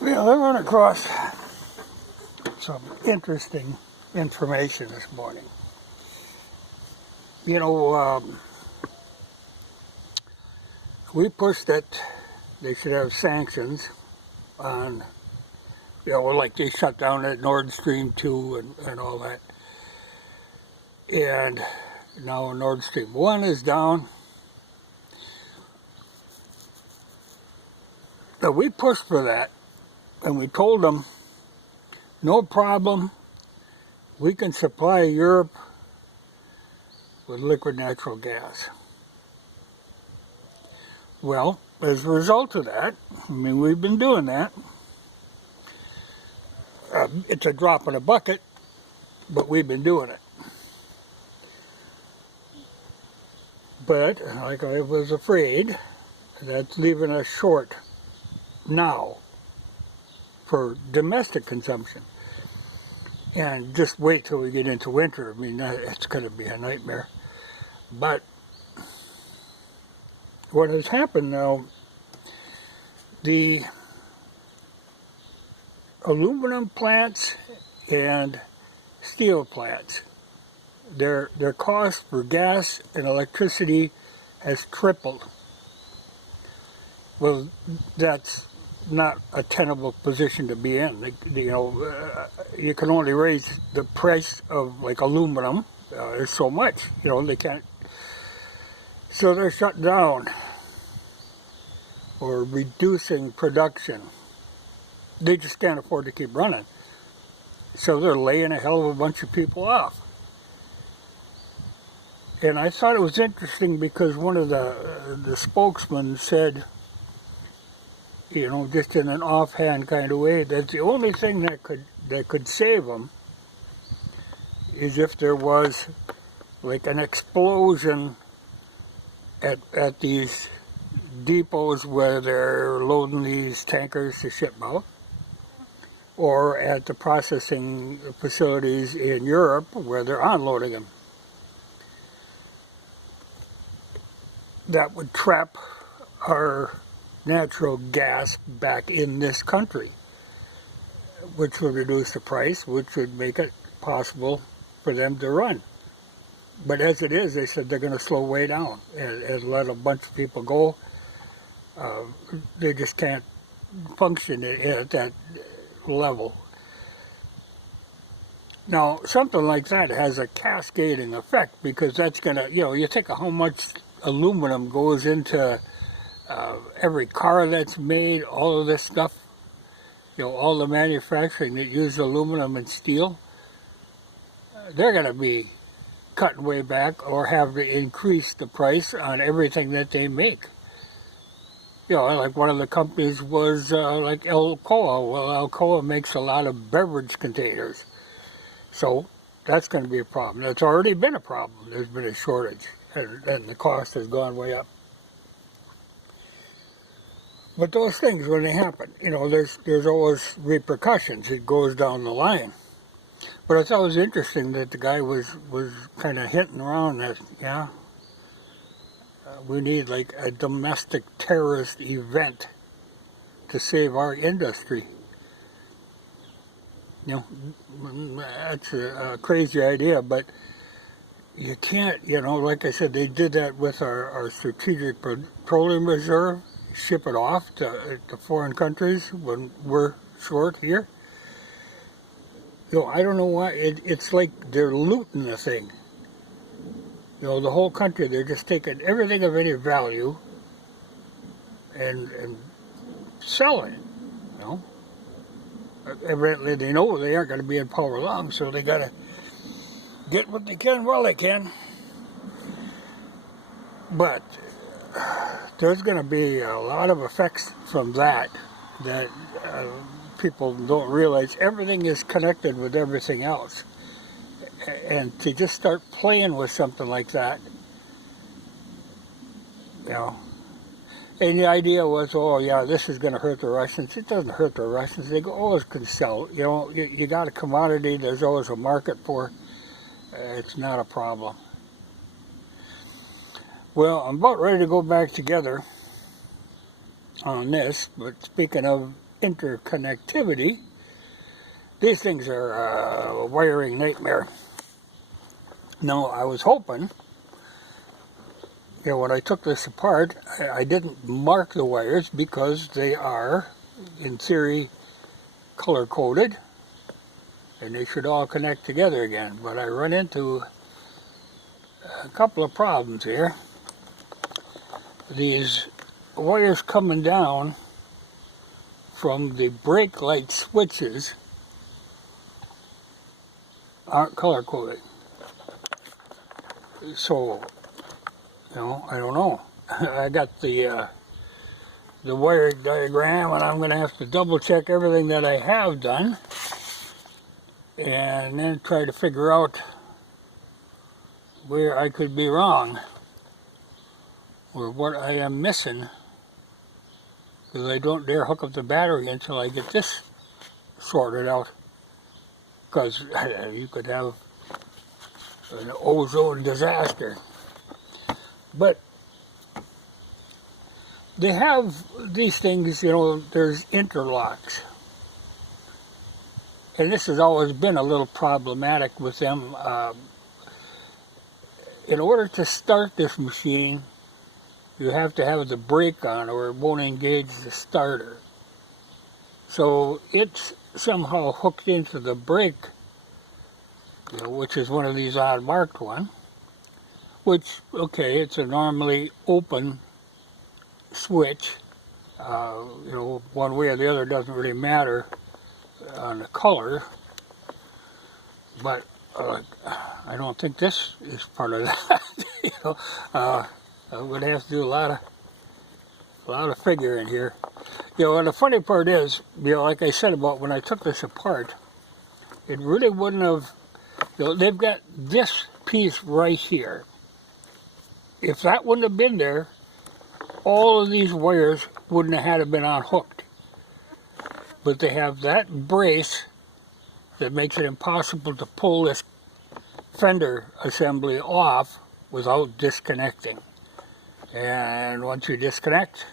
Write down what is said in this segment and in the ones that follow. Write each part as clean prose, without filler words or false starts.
Well, I run across some interesting information this morning. You know, we pushed that they should have sanctions on, like they shut down that Nord Stream 2 and all that. And now Nord Stream 1 is down. But we pushed for that, and we told them, no problem, we can supply Europe with liquid natural gas. Well, as a result of that, we've been doing that. It's a drop in a bucket, but we've been doing it. But, like I was afraid, that's leaving us short now for domestic consumption. And just wait till we get into winter. It's going to be a nightmare. But what has happened now, the aluminum plants and steel plants, their cost for gas and electricity has tripled. Well, that's not a tenable position to be in. You can only raise the price of like aluminum so much. They can't. So they're shut down or reducing production. They just can't afford to keep running. So they're laying a hell of a bunch of people off. And I thought it was interesting because one of the spokesmen said, just in an offhand kind of way, that the only thing that could save them is if there was like an explosion at these depots where they're loading these tankers to ship out, or at the processing facilities in Europe where they're unloading them. That would trap our natural gas back in this country, which would reduce the price, which would make it possible for them to run. But as it is, they said they're going to slow way down and let a bunch of people go. They just can't function at that level. Now, something like that has a cascading effect, because that's going to, you think of how much aluminum goes into every car that's made, all of this stuff, all the manufacturing that uses aluminum and steel, they're going to be cutting way back or have to increase the price on everything that they make. Like one of the companies was like Alcoa. Well, Alcoa makes a lot of beverage containers. So that's going to be a problem. It's already been a problem. There's been a shortage, and the cost has gone way up. But those things, when they happen, there's always repercussions. It goes down the line. But I thought it was interesting that the guy was kind of hinting around that, we need like a domestic terrorist event to save our industry. That's a crazy idea, but you can't, like I said, they did that with our strategic petroleum reserve, ship it off to foreign countries when we're short here. I don't know why, it's like they're looting the thing. The whole country, they're just taking everything of any value and selling it, Evidently they know they aren't going to be in power long, so they got to get what they can while they can. But there's going to be a lot of effects from that people don't realize. Everything is connected with everything else. And to just start playing with something like that, and the idea was, this is going to hurt the Russians. It doesn't hurt the Russians. They always can sell. You got a commodity, there's always a market for. It's not a problem. Well, I'm about ready to go back together on this, but speaking of interconnectivity. These things are a wiring nightmare. Now, I was hoping, when I took this apart, I didn't mark the wires because they are, in theory, color-coded, and they should all connect together again. But I run into a couple of problems here. These wires coming down from the brake light switches aren't color-coded. So, I don't know. I got the wire diagram, and I'm going to have to double check everything that I have done and then try to figure out where I could be wrong or what I am missing, because I don't dare hook up the battery until I get this sorted out, because you could have an ozone disaster. But they have these things, there's interlocks. And this has always been a little problematic with them. In order to start this machine, you have to have the brake on or it won't engage the starter. So it's somehow hooked into the brake, which is one of these odd marked one, which, okay, it's a normally open switch. One way or the other doesn't really matter on the color, but I don't think this is part of that. I would have to do a lot of figuring here. And the funny part is, like I said about when I took this apart, it really wouldn't have, they've got this piece right here. If that wouldn't have been there, all of these wires wouldn't have had to been unhooked. But they have that brace that makes it impossible to pull this fender assembly off without disconnecting. And once you disconnect,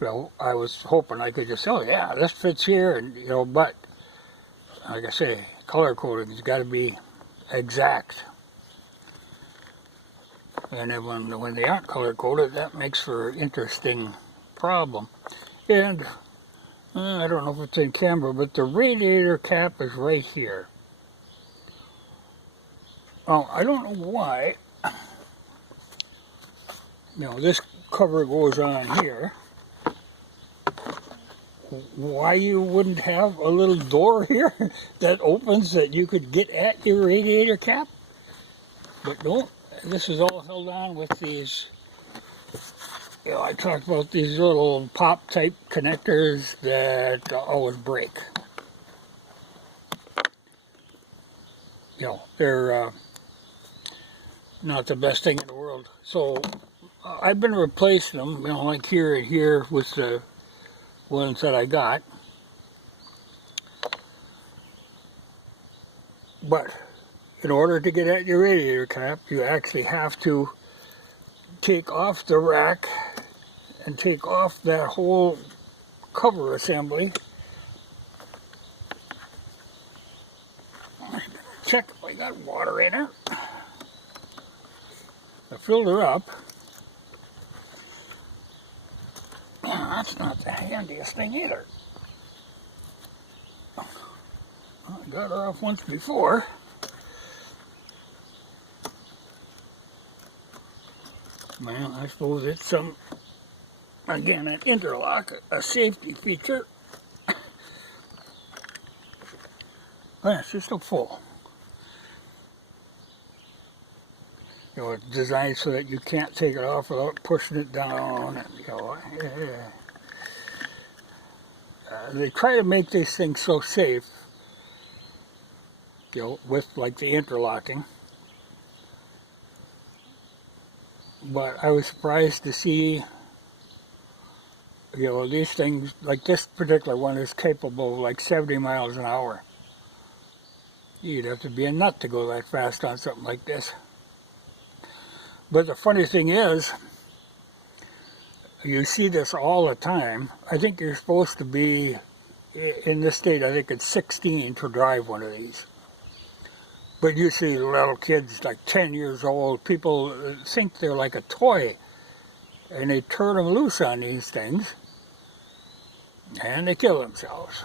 I was hoping I could just say, oh yeah, this fits here, and but like I say, color coding has got to be exact. And then when they aren't color coded, that makes for an interesting problem. And I don't know if it's in camera, but the radiator cap is right here. Oh, I don't know why. This cover goes on here. Why you wouldn't have a little door here that opens that you could get at your radiator cap? But no, this is all held on with these, I talked about these little pop type connectors that always break. They're not the best thing in the world. So I've been replacing them, like here and here with the ones that I got. But in order to get at your radiator cap, you actually have to take off the rack and take off that whole cover assembly. Check if I got water in it. I filled her up. That's not the handiest thing either. I got her off once before. Well, I suppose it's again, an interlock, a safety feature. Well, it's just so full. It's designed so that you can't take it off without pushing it down. And, they try to make these things so safe, with like the interlocking. But I was surprised to see, these things, like this particular one is capable of like 70 miles an hour. You'd have to be a nut to go that fast on something like this. But the funny thing is, You see this all the time. I think you're supposed to be, in this state, I think it's 16 to drive one of these. But you see little kids like 10 years old, people think they're like a toy, and they turn them loose on these things, and they kill themselves.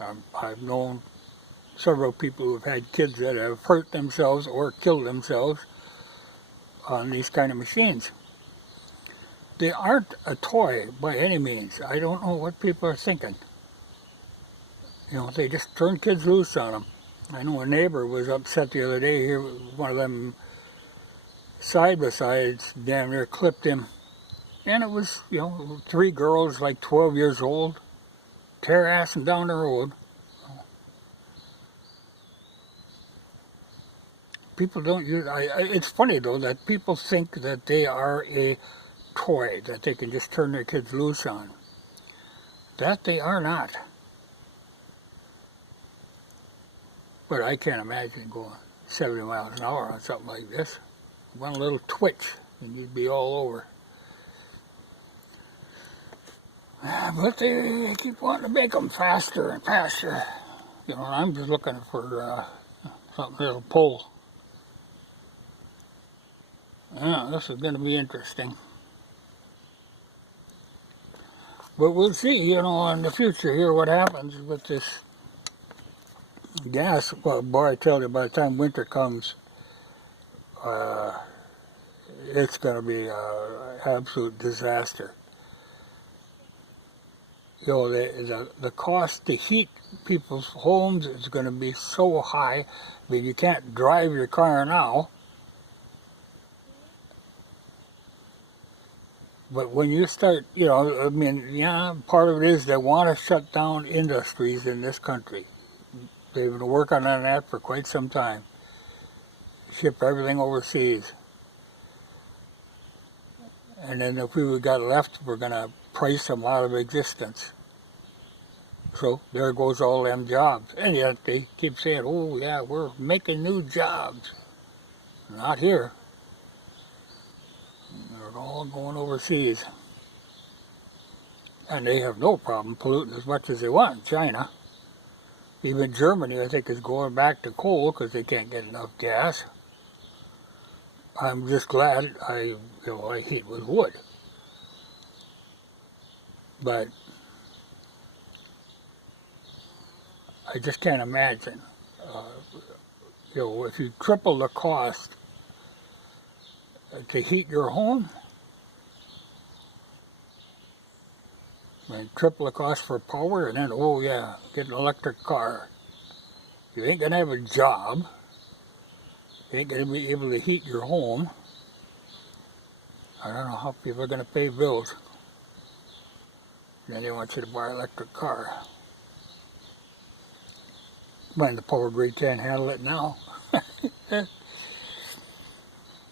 I've known several people who've had kids that have hurt themselves or killed themselves on these kind of machines. They aren't a toy by any means. I don't know what people are thinking. You know, they just turn kids loose on them. I know a neighbor was upset the other day. Here, one of them side-by-sides damn near clipped him. And it was, you know, 3 girls like 12 years old, tear-assing down the road. People don't use, it's funny though that people think that they are a toy that they can just turn their kids loose on. That they are not. But I can't imagine going 70 miles an hour on something like this. One little twitch and you'd be all over. But they keep wanting to make them faster and faster. You know, I'm just looking for something that'll pull. Yeah, this is going to be interesting. But we'll see, you know, in the future here what happens with this gas. Well, boy, I tell you, by the time winter comes, it's going to be an absolute disaster. You know, the cost to heat people's homes is going to be so high. I mean, you can't drive your car now. But when you start, you know, I mean, yeah, part of it is they want to shut down industries in this country. They've been working on that for quite some time. Ship everything overseas. And then if we got left, we're going to price them out of existence. So there goes all them jobs. And yet they keep saying, oh yeah, we're making new jobs. Not here. They're all going overseas. And they have no problem polluting as much as they want. China. Even Germany, I think, is going back to coal because they can't get enough gas. I'm just glad I heat with wood. But I just can't imagine, you know, if you triple the cost to heat your home, and triple the cost for power, and then, oh yeah, get an electric car. You ain't gonna have a job. You ain't gonna be able to heat your home. I don't know how people are gonna pay bills. And then they want you to buy an electric car. When the power grid can't handle it now.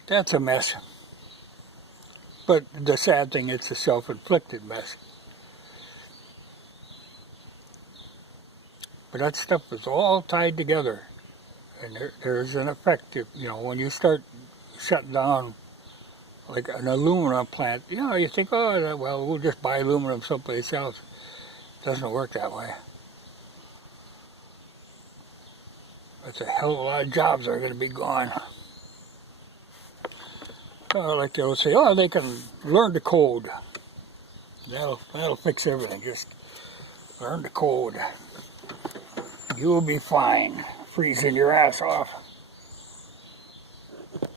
That's a mess. But the sad thing, it's a self-inflicted mess. But that stuff is all tied together. And there's an effect, if, you know, when you start shutting down like an aluminum plant, you know, you think, oh, well, we'll just buy aluminum someplace else. It doesn't work that way. That's a hell of a lot of jobs that are going to be gone. Like they'll say, oh, they can learn the code. That'll fix everything. Just learn the code. You'll be fine. Freezing your ass off.